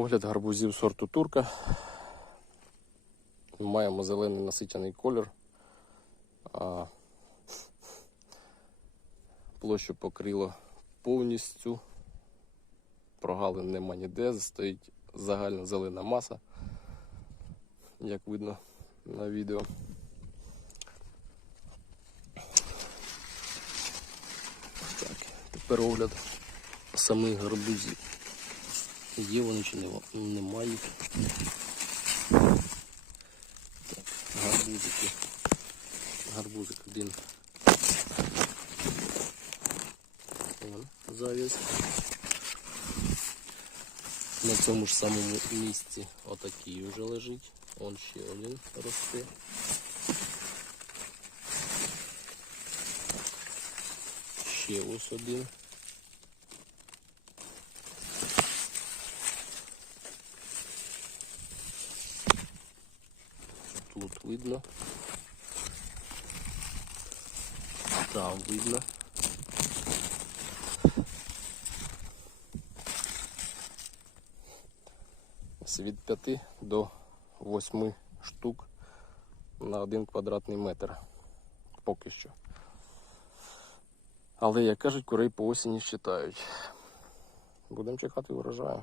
Огляд гарбузів сорту турка. Маємо зелений насичений колір. А площу покрило повністю. Прогалин нема ніде, стоїть загальна зелена маса, як видно на відео. Так, тепер огляд самих гарбузів. Є вони чи нема- немає. Так, гарбузики. Гарбузик один. Вон, зав'язь. На цьому ж самому місці отакий вже лежить. Он ще один росте. Ще ось один. Тут видно. Там видно. Ось Від 5 до 8 штук на 1 квадратний метр. Поки що. Але, як кажуть, курей по осені щитають. Будемо чекати урожаю.